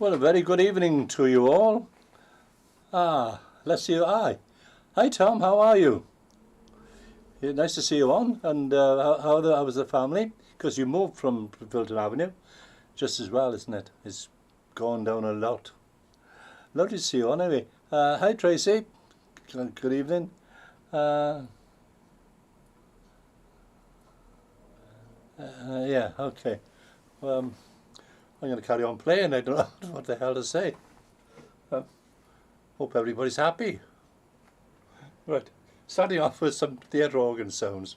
Well, a very good evening to you all. Let's see you. Hi Tom, how are you? Yeah, nice to see you on. And how was the family? Because you moved from Filton Avenue, just as well, isn't it? It's gone down a lot. Lovely to see you on anyway. Hi Tracy, good evening. Yeah, okay. I'm going to carry on playing. I don't know what the hell to say. Hope everybody's happy. Right, starting off with some theatre organ sounds.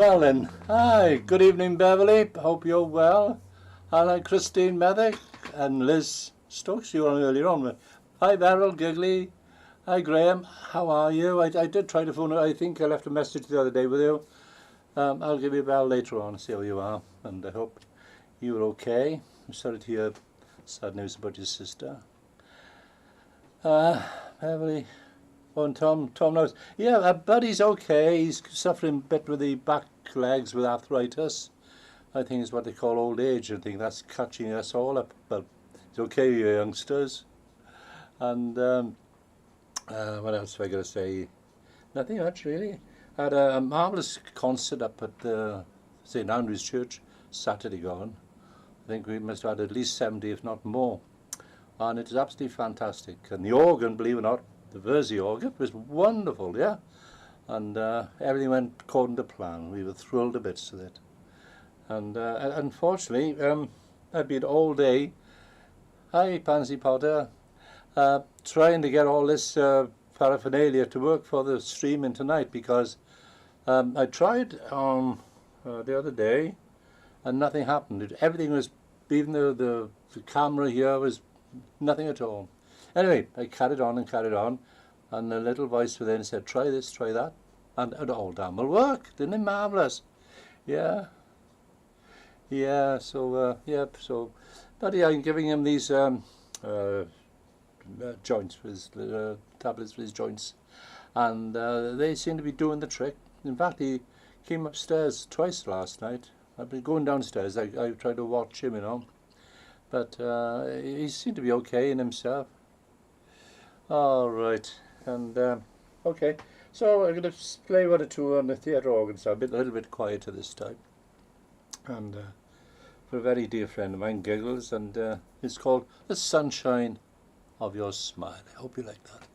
Well then, hi, good evening Beverly, hope you're well. Hello Christine Meddick and Liz Stokes, you were on earlier on. Hi Beryl Giggly, hi Graham, how are you? I did try to phone, I think I left a message the other day with you. I'll give you a bell later on and see how you are, and I hope you're okay. I'm sorry to hear sad news about your sister. Beverly, oh, and Tom knows. Yeah, Buddy's okay. He's suffering a bit with the back legs with arthritis. I think it's what they call old age. I think that's catching us all up. But it's okay, you youngsters. And what else have I got to say? Nothing much really. I had a marvellous concert up at St Andrew's Church Saturday gone. I think we must have had at least 70, if not more. And it was absolutely fantastic. And the organ, believe it or not, the Verzi organ, was wonderful, yeah. And everything went according to plan. We were thrilled to bits with it. And unfortunately, I've been all day, hi Pansy Potter, trying to get all this paraphernalia to work for the streaming tonight, because I tried the other day and nothing happened. Everything was, even though the camera here was nothing at all. Anyway, I carried on, and the little voice within said, try this, try that, and it all damn well worked. Isn't it marvellous? Yeah. Yeah, so, yep, so, but yeah, I'm giving him these joints, for his, tablets for his joints, and they seem to be doing the trick. In fact, he came upstairs twice last night. I've been going downstairs, I tried to watch him, you know, but he seemed to be okay in himself. All right, and okay, so I'm going to play one or two on the theatre organ, so a little bit quieter this time. And for a very dear friend of mine, Giggles, and it's called The Sunshine of Your Smile. I hope you like that.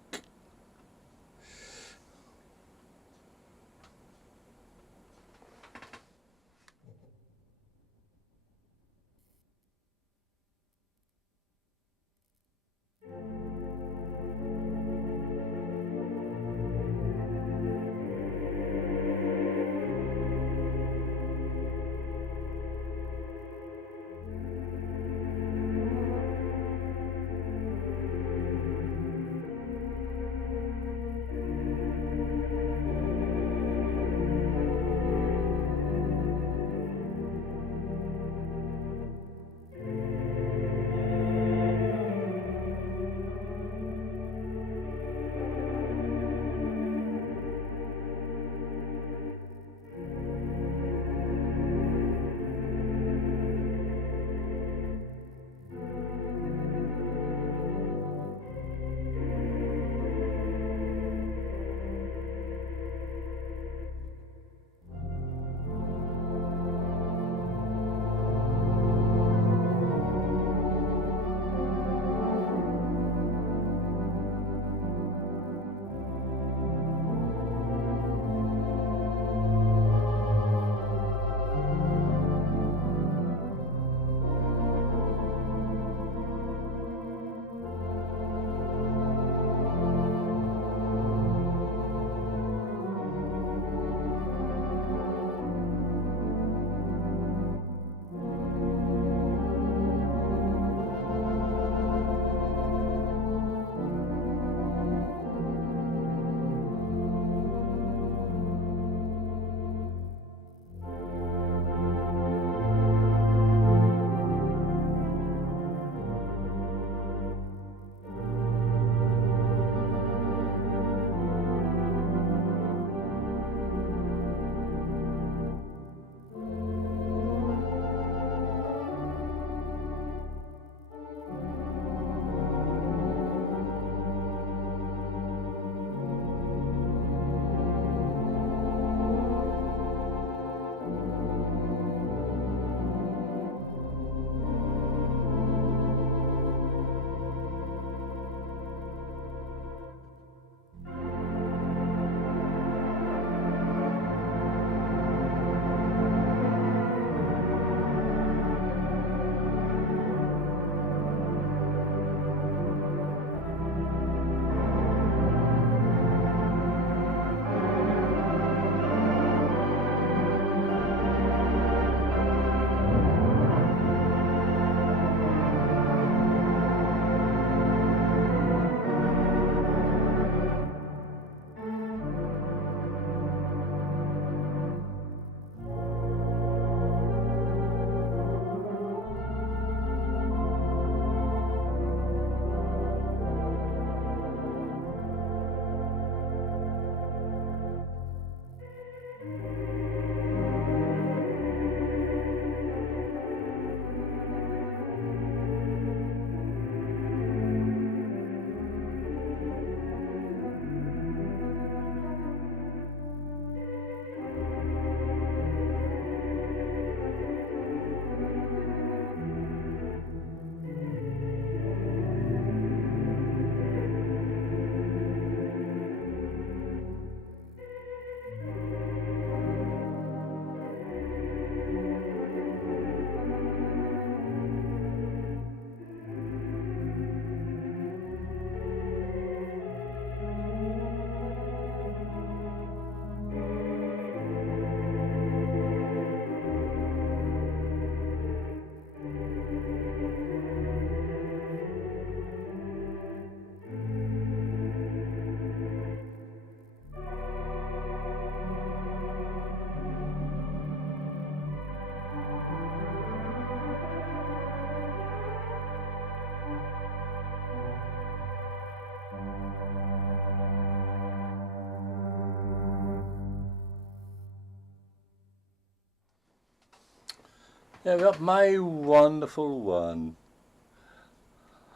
Yeah, we got my wonderful one.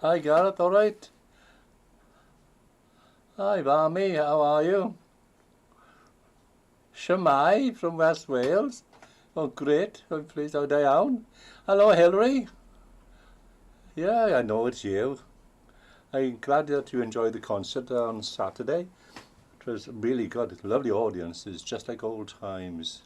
Hi Gareth, alright? Hi Barmy, how are you? Shemai from West Wales. Oh great, I'm pleased how down. Hello Hilary. Yeah, I know it's you. I'm glad that you enjoyed the concert on Saturday. It was really good, lovely audiences, just like old times.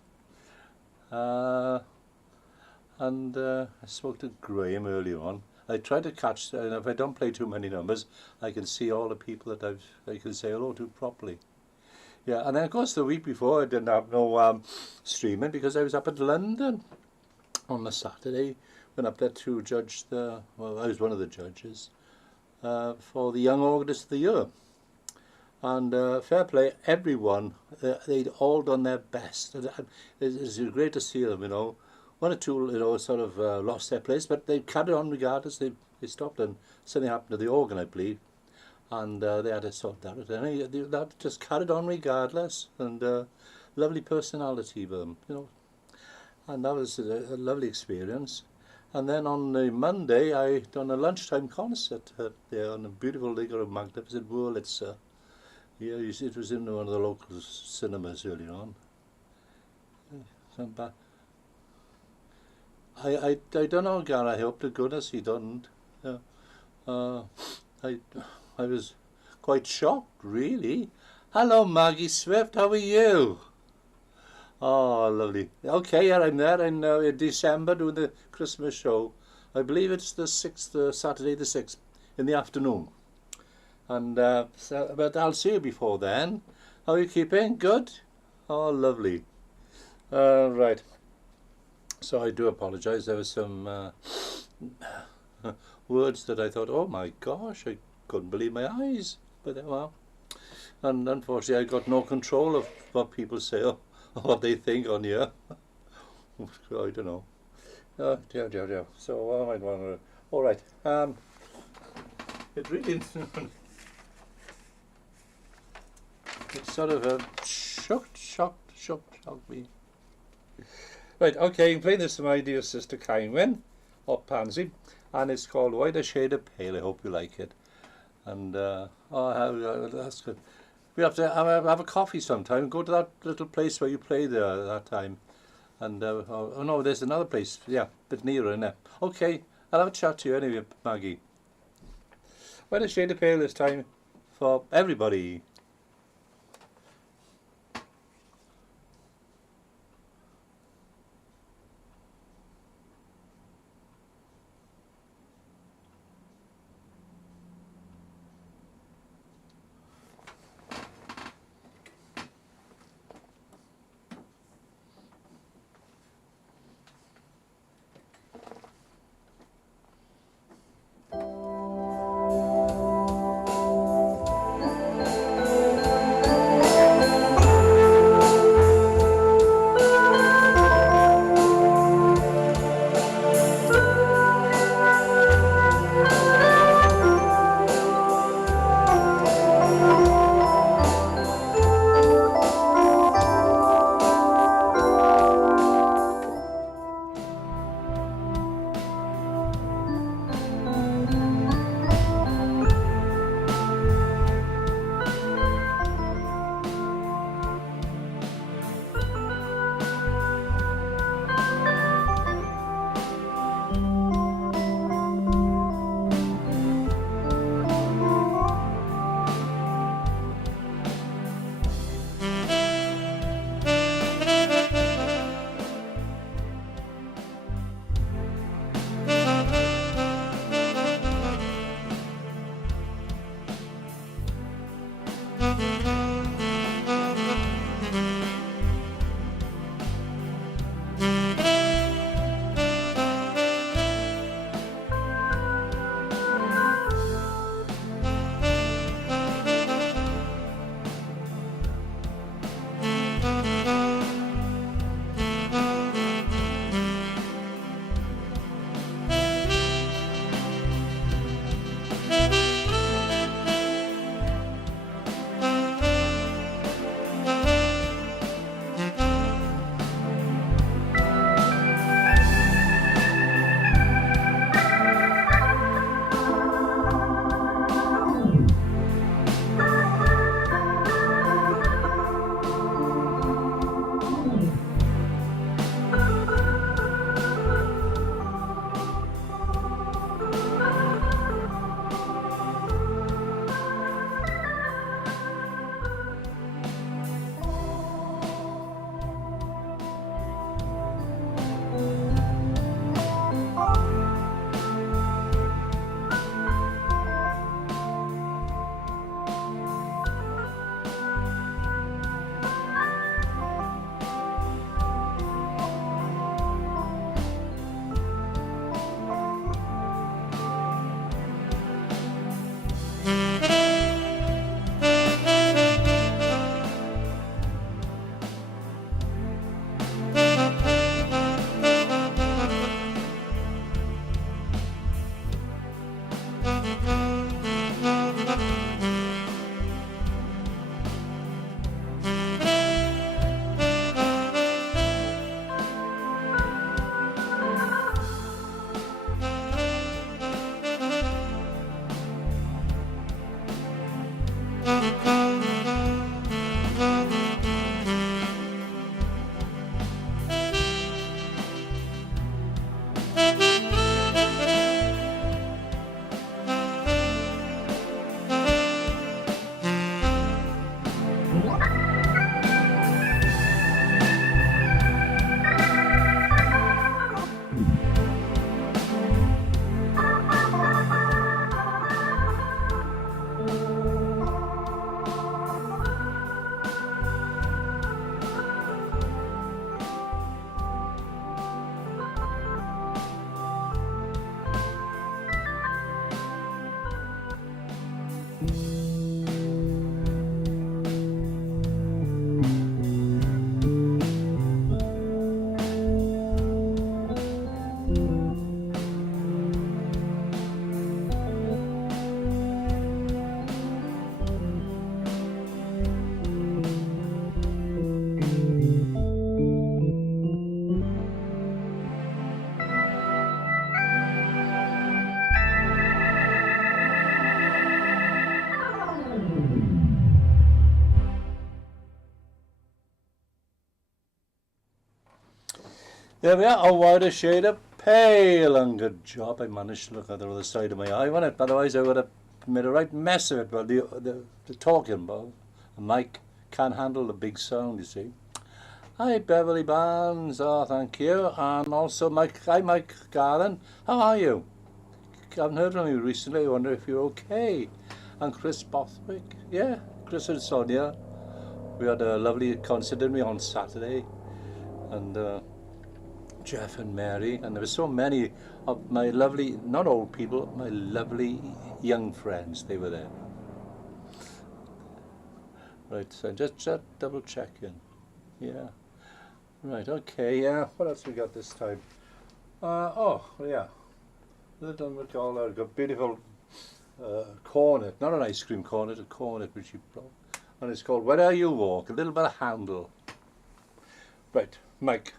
I spoke to Graham earlier on. I try to catch, and if I don't play too many numbers, I can see all the people that I can say hello to properly. Yeah, and then of course the week before I didn't have no streaming because I was up at London on the Saturday. Went up there to judge well, I was one of the judges for the Young Organist of the Year. And fair play, everyone, they'd all done their best. It's great to see them, you know. One or two, you know, sort of lost their place, but they carried on regardless. They stopped, and something happened to the organ, I believe, and they had to sort that out. And that just carried on regardless, and lovely personality, you know. And that was a lovely experience. And then on the Monday, I done a lunchtime concert there on a beautiful lake of magnificent Wurlitzer. Yeah, it was in one of the local cinemas earlier on. I don't know, Gar. I hope to goodness he doesn't. Yeah. I was quite shocked, really. Hello, Maggie Swift. How are you? Oh, lovely. Okay, yeah, I'm there in December doing the Christmas show. I believe it's the 6th, Saturday the 6th, in the afternoon. And but I'll see you before then. How are you keeping? Good? Oh, lovely. Right. So I do apologise. There were some words that I thought, oh my gosh, I couldn't believe my eyes. But well, and unfortunately I got no control of what people say or what they think on here. I don't know. Dear. So all right. It really it sort of shocked me. Right, okay, I'm playing this to my dear sister Kynwyn, or Pansy, and it's called White a Shade of Pale. I hope you like it. And that's good. We have to have a coffee sometime. Go to that little place where you played there that time. And oh no, there's another place. Yeah, a bit nearer, isn't it? Okay, I'll have a chat to you anyway, Maggie. White a Shade of Pale this time for everybody. There we are. Oh, what a shade of pale, and good job. I managed to look at the other side of my eye, wasn't it? Otherwise I would have made a right mess of it. Well, the talking, but a mic can't handle the big sound, you see. Hi, Beverly Barnes. Oh, thank you. And also Mike. Hi, Mike Garland. How are you? I haven't heard from you recently. I wonder if you're okay. And Chris Bothwick. Yeah, Chris and Sonia. We had a lovely concert, didn't we, on Saturday? And Jeff and Mary. And there were so many of my lovely, not old people, my lovely young friends. They were there. Right, so just double checking. Yeah. Right, okay, yeah. What else we got this time? Oh, yeah. Little McCall, I've got beautiful cornet, not an ice cream cornet, a cornet which you brought. And it's called Where Are You Walk? A little bit of handle. Right, mic.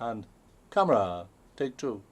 And camera. Take two.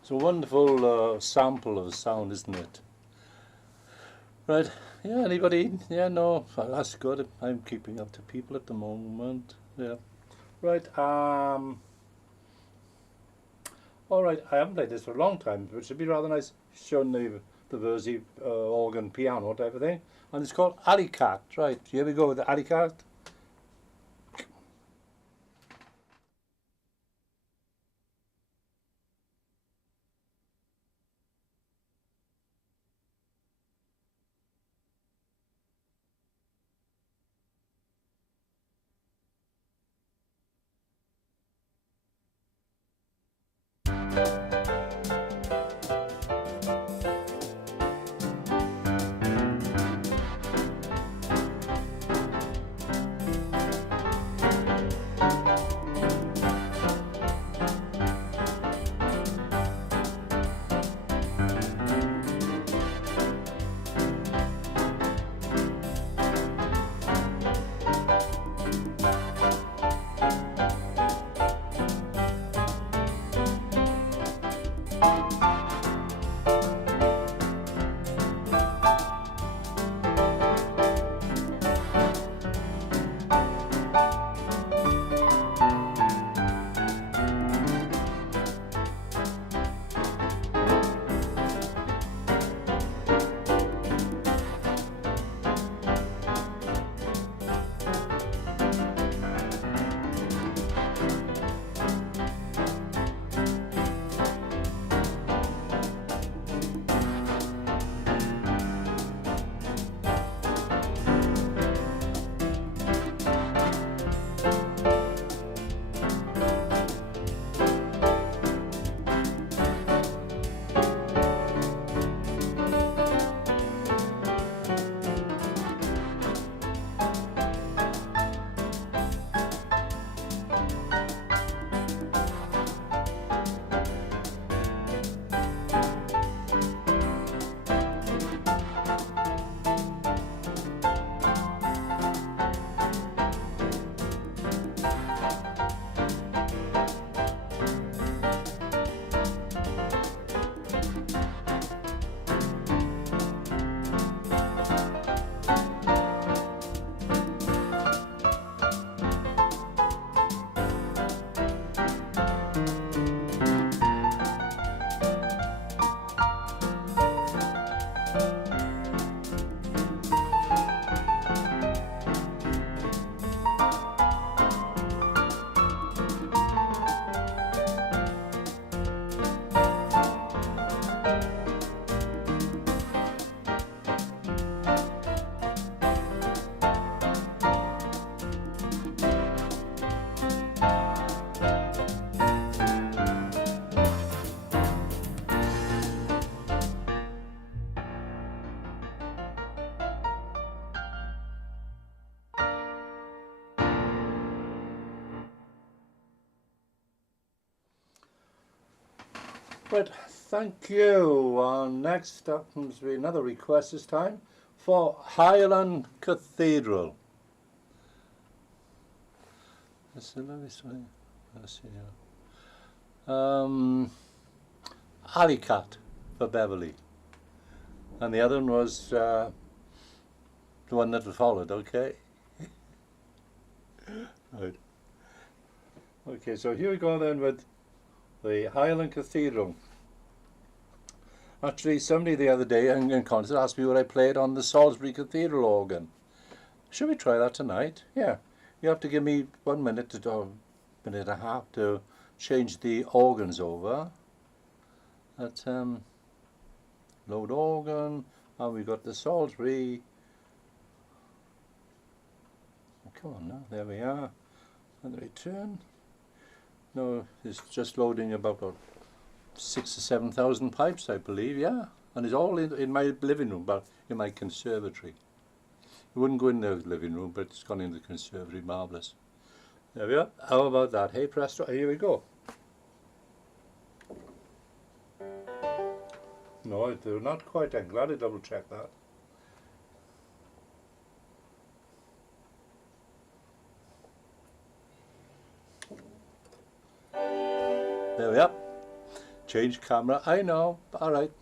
It's a wonderful sample of sound, isn't it? Right, yeah, anybody? Yeah, no, that's good. I'm keeping up to people at the moment. Yeah. Right, all right, I haven't played this for a long time, which would be rather nice showing the the Verzi organ piano type of thing, and it's called Alley Cat. Right, here we go with the Alley Cat. Right, thank you. Next up comes to be another request this time for Highland Cathedral. Let's see now. Alley Cat for Beverly. And the other one was the one that followed, okay? Right. Okay, so here we go then with the Highland Cathedral. Actually, somebody the other day in concert asked me what I played on the Salisbury Cathedral organ. Should we try that tonight? Yeah. You have to give me 1 minute to, or minute and a half to change the organs over. At load organ, and we've got the Salisbury. Oh, come on now, there we are. And the return. No, it's just loading about 6,000 or 7,000 pipes, I believe, yeah. And it's all in my living room, but in my conservatory. It wouldn't go in the living room, but it's gone in the conservatory, marvellous. There we are. How about that? Hey presto, here we go. No, they're not quite. I'm glad I double checked that. There we are. Change camera. I know. All right.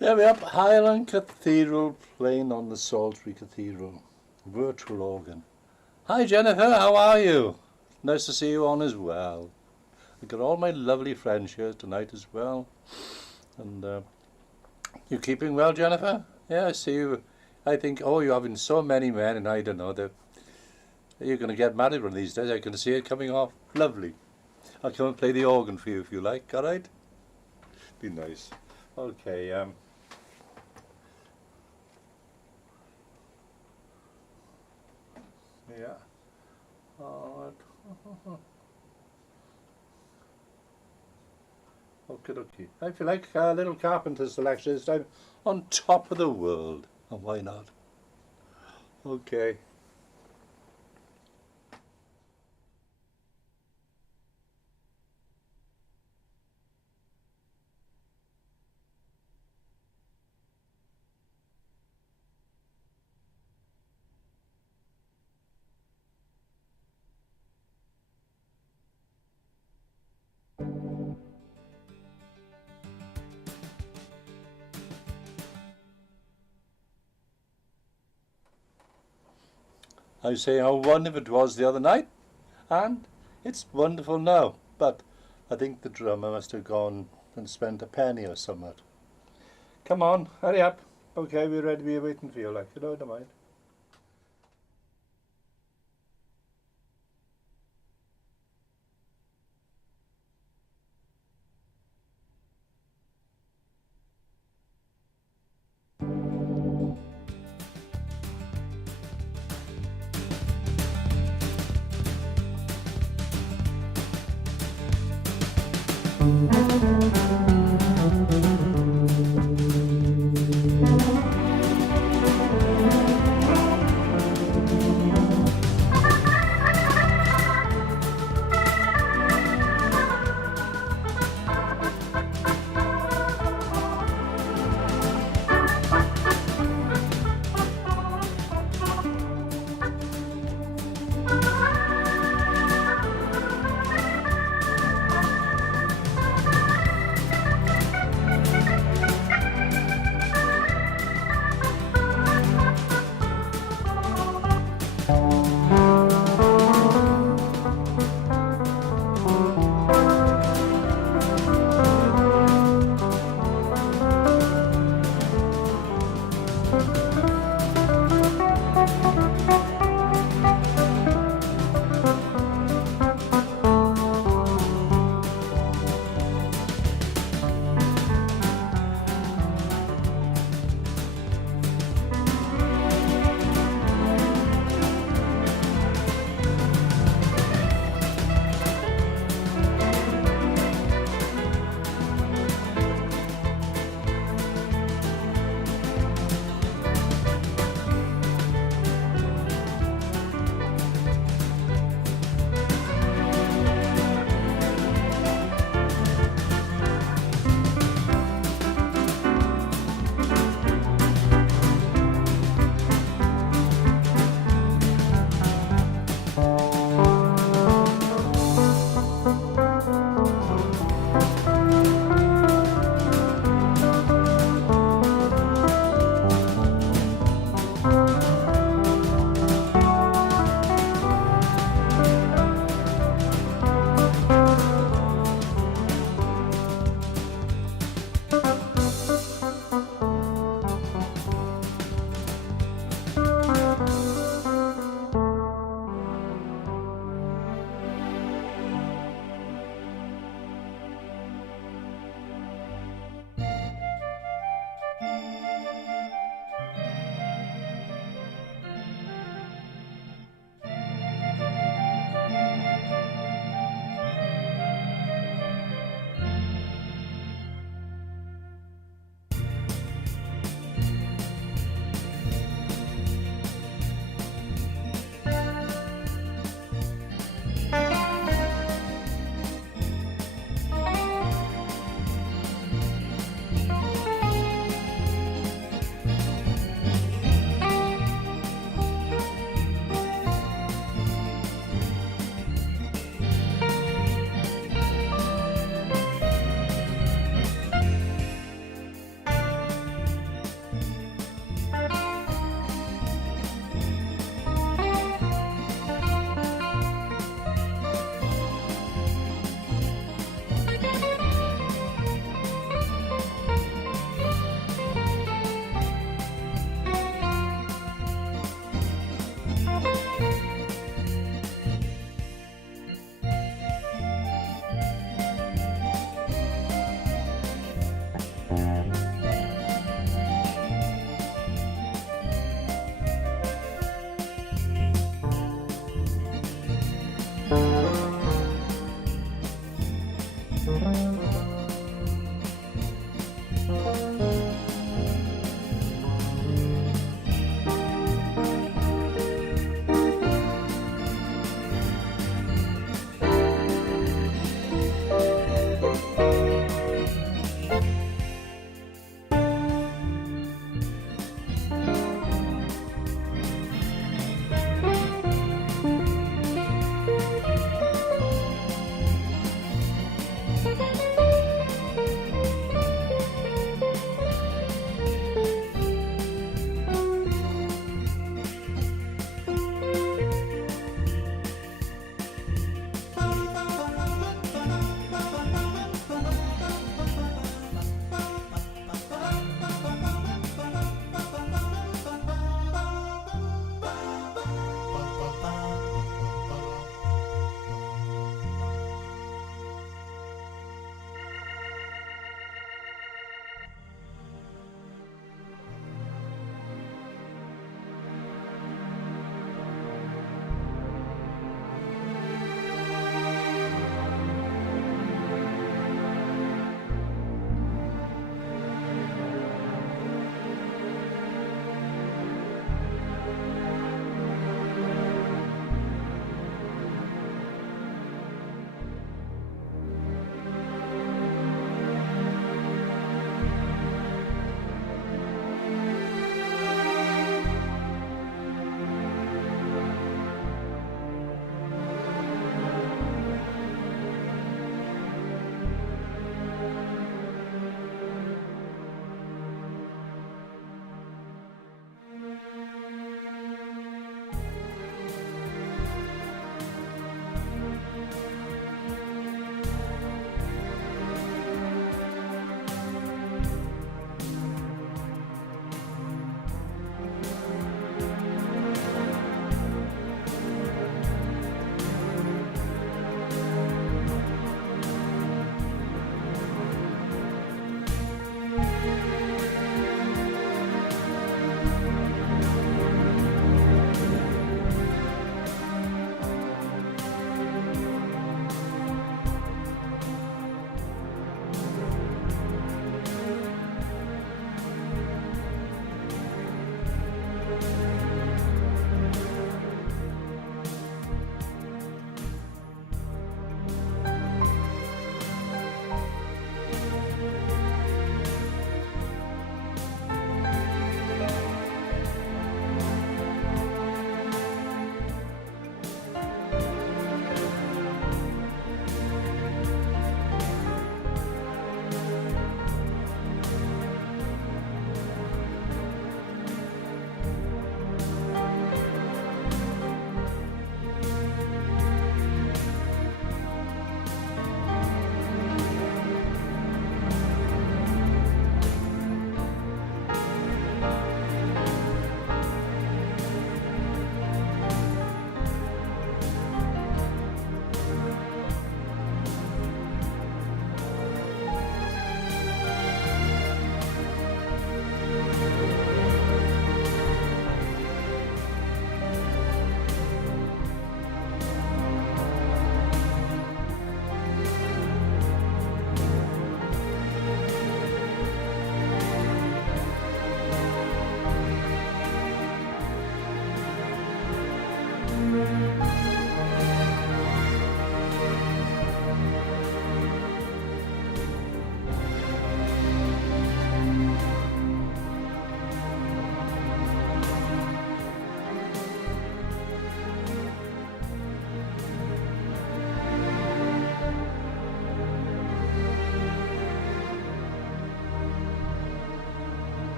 There we are, Highland Cathedral playing on the Salisbury Cathedral. Virtual organ. Hi Jennifer, how are you? Nice to see you on as well. I've got all my lovely friends here tonight as well. And you keeping well, Jennifer? Yeah, I see you. I think, oh, you're having so many men, and I don't know, you're going to get married one of these days. I can see it coming off. Lovely. I'll come and play the organ for you if you like, alright? Be nice. Okay, yeah. Alright. Okay, okay. I feel like Little Carpenter's selection this time on top of the world. And why not? Okay. I was saying how wonderful it was the other night, and it's wonderful now, but I think the drummer must have gone and spent a penny or something. Come on, hurry up. Okay, we're ready, we're waiting for you, like, you know, don't mind.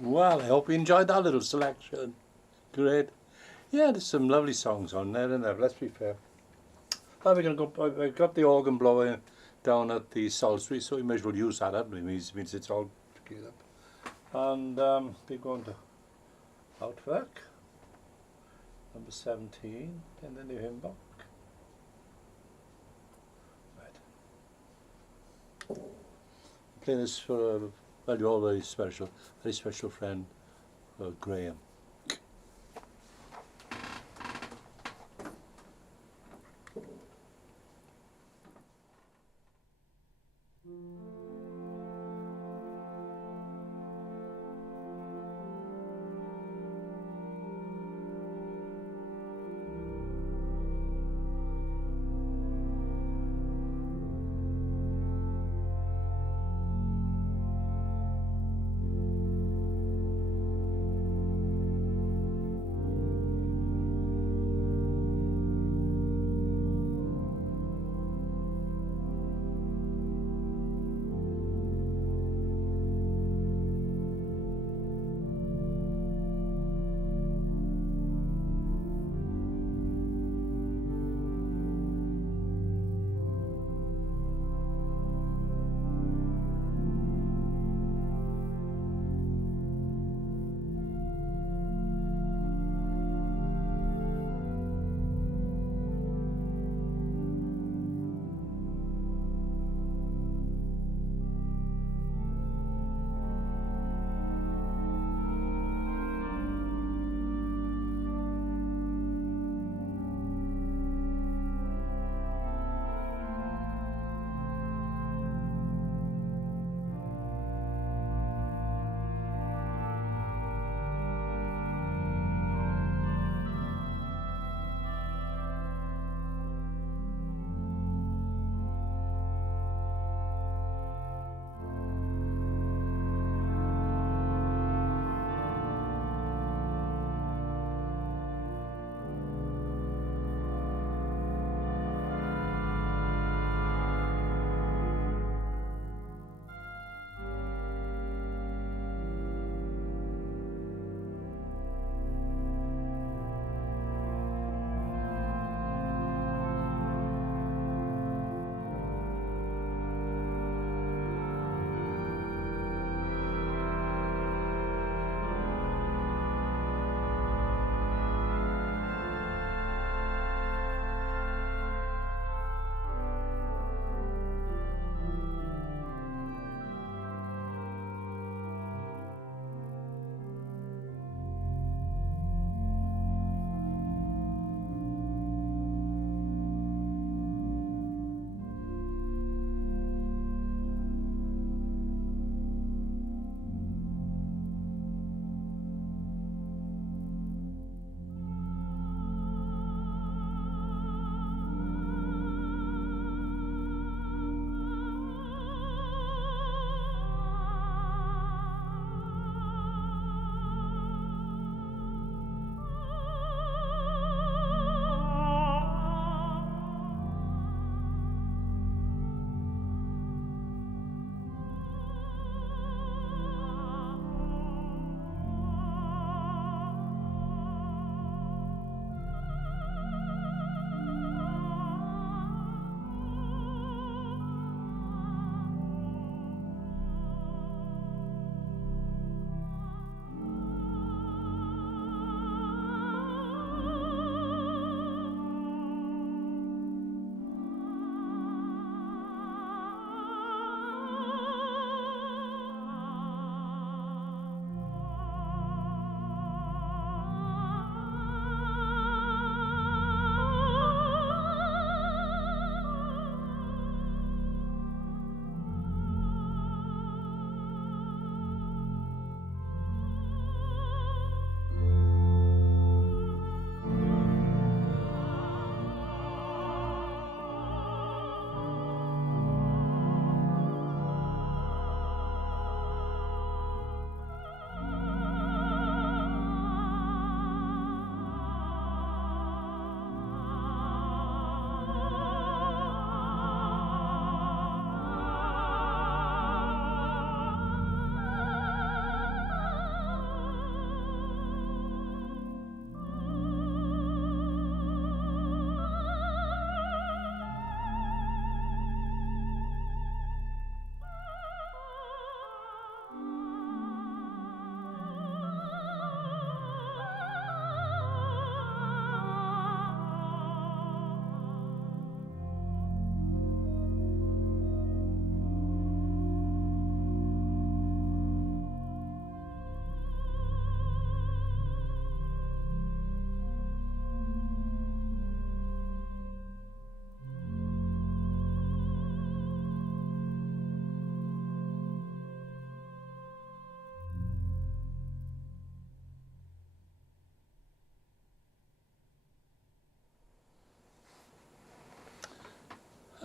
Well, I hope you enjoyed that little selection. Great. Yeah, there's some lovely songs on there, and let's be fair. Now we're going to go. I've got the organ blower down at the Salisbury, so we may as well use that up. It means it's all together. And we're going to Outwork, number 17, in the new hymn book. Right. Playing this for well, you're all very special friend, Graham.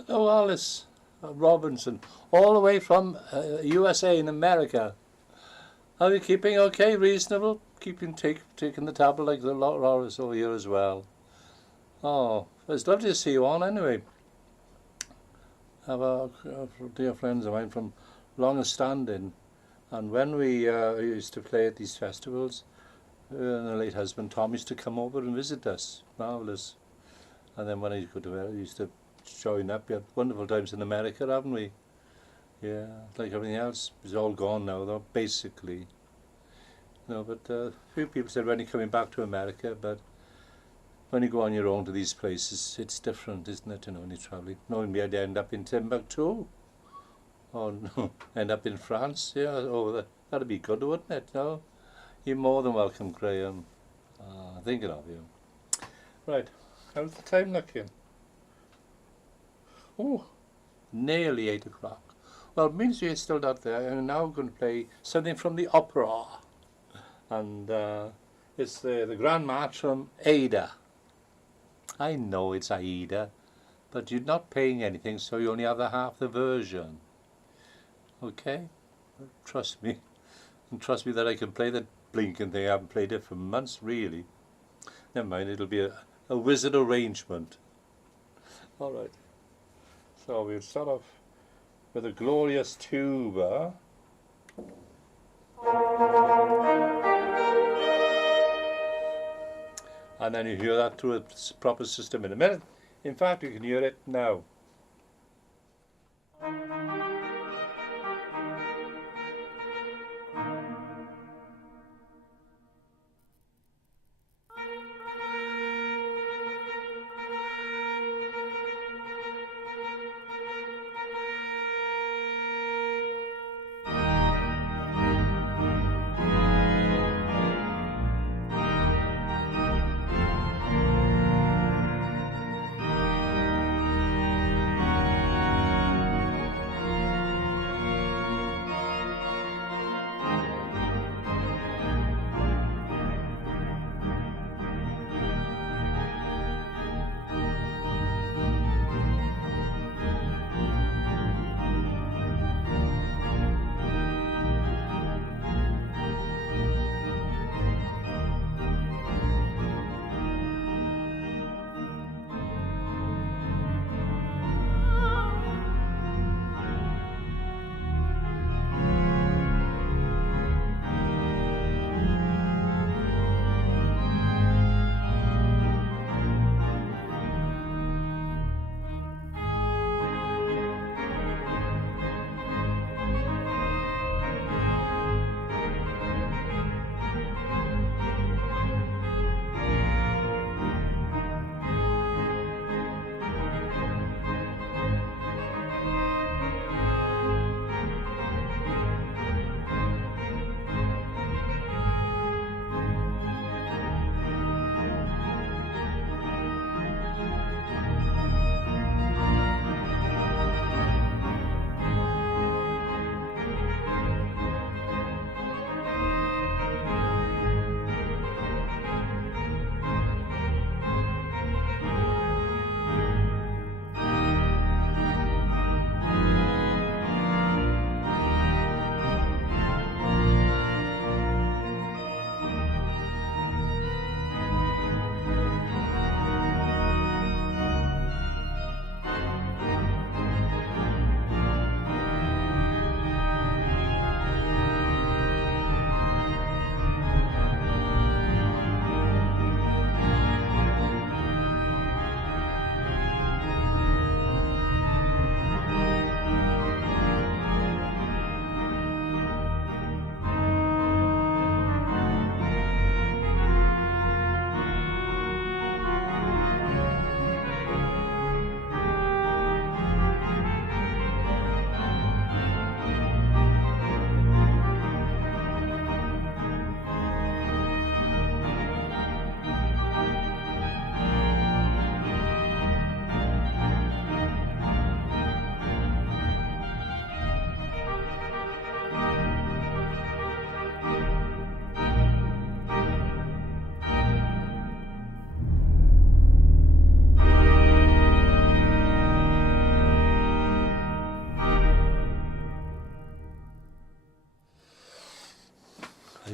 Wallace Robinson, all the way from USA in America. Are you keeping okay, reasonable? Keeping taking the tablet like the Laura's over here as well. Oh, it's lovely to see you on anyway. I have a dear friends of mine from long standing, and when we used to play at these festivals, the late husband Tom used to come over and visit us. Marvellous. And then when he used to join up. We had wonderful times in America, haven't we? Yeah, like everything else. It's all gone now, though, basically. No, but a few people said when you're coming back to America, but when you go on your own to these places, it's different, isn't it? You know, when you're travelling. Knowing me, I'd end up in Timbuktu, or no, end up in France. Yeah, oh, that'd be good, wouldn't it? No, you're more than welcome, Graham. Thinking of you. Right, how's the time looking? Oh, nearly 8 o'clock. Well, it means you're still not there. I'm now going to play something from the opera. And it's the Grand March from Aida. I know it's Aida, but you're not paying anything, so you only have half the version. Okay? Trust me. And trust me that I can play that blinking thing. I haven't played it for months, really. Never mind, it'll be a wizard arrangement. All right. So we'll start off with a glorious tuba. And then you hear that through a proper system in a minute. In fact, you can hear it now.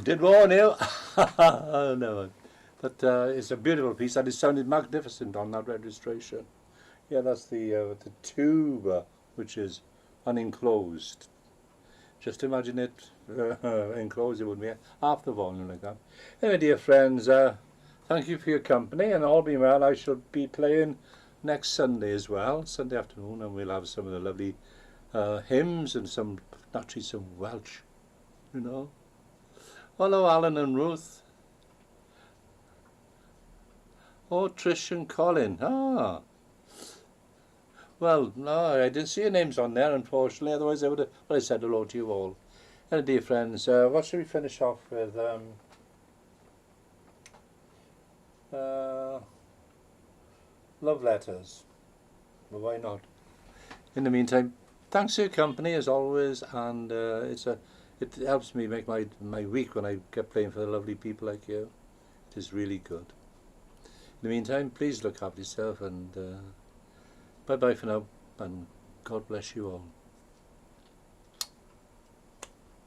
did warn you. Oh, no. But it's a beautiful piece and it sounded magnificent on that registration. Yeah, that's the tuba, which is unenclosed. Just imagine it enclosed, it would be half the volume like that. Anyway, dear friends, thank you for your company, and all being well, I shall be playing next Sunday as well, Sunday afternoon, and we'll have some of the lovely hymns and some, naturally some Welsh, you know. Hello, Alan and Ruth. Oh, Trish and Colin. Ah. Well, no, I didn't see your names on there, unfortunately. Otherwise, I would have. Well, I said hello to you all. And dear friends, what should we finish off with? Love letters. Well, why not? In the meantime, thanks for your company as always, and it helps me make my week when I get playing for the lovely people like you. It is really good. In the meantime, please look after yourself, and bye bye for now, and God bless you all.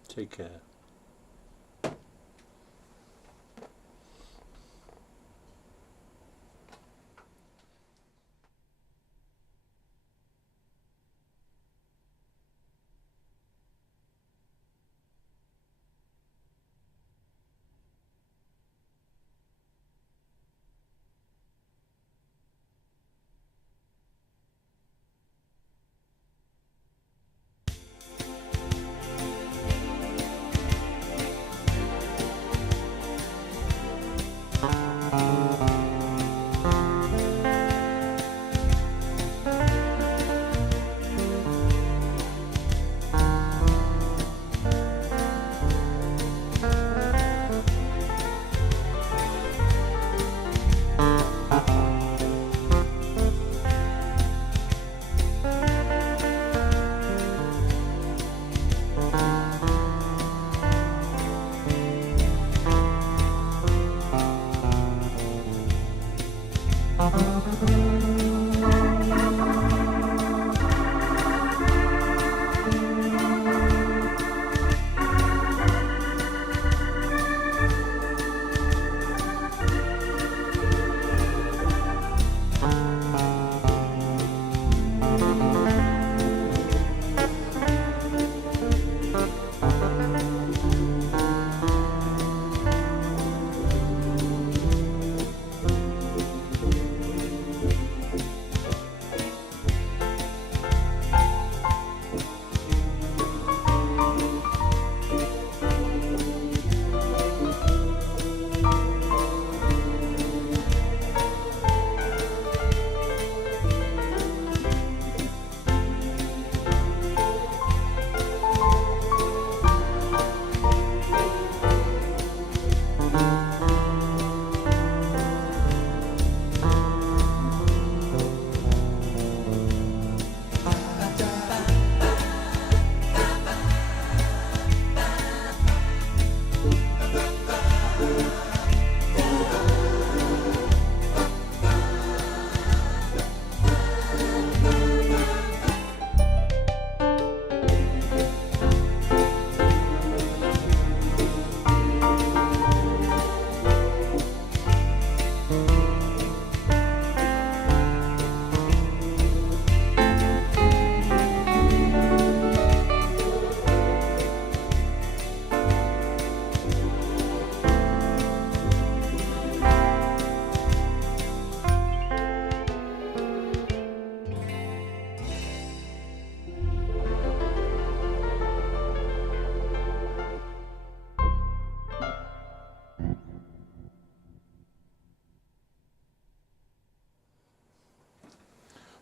Take care.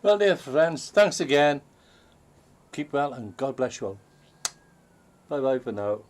Well, dear friends, thanks again. Keep well and God bless you all. Bye bye for now.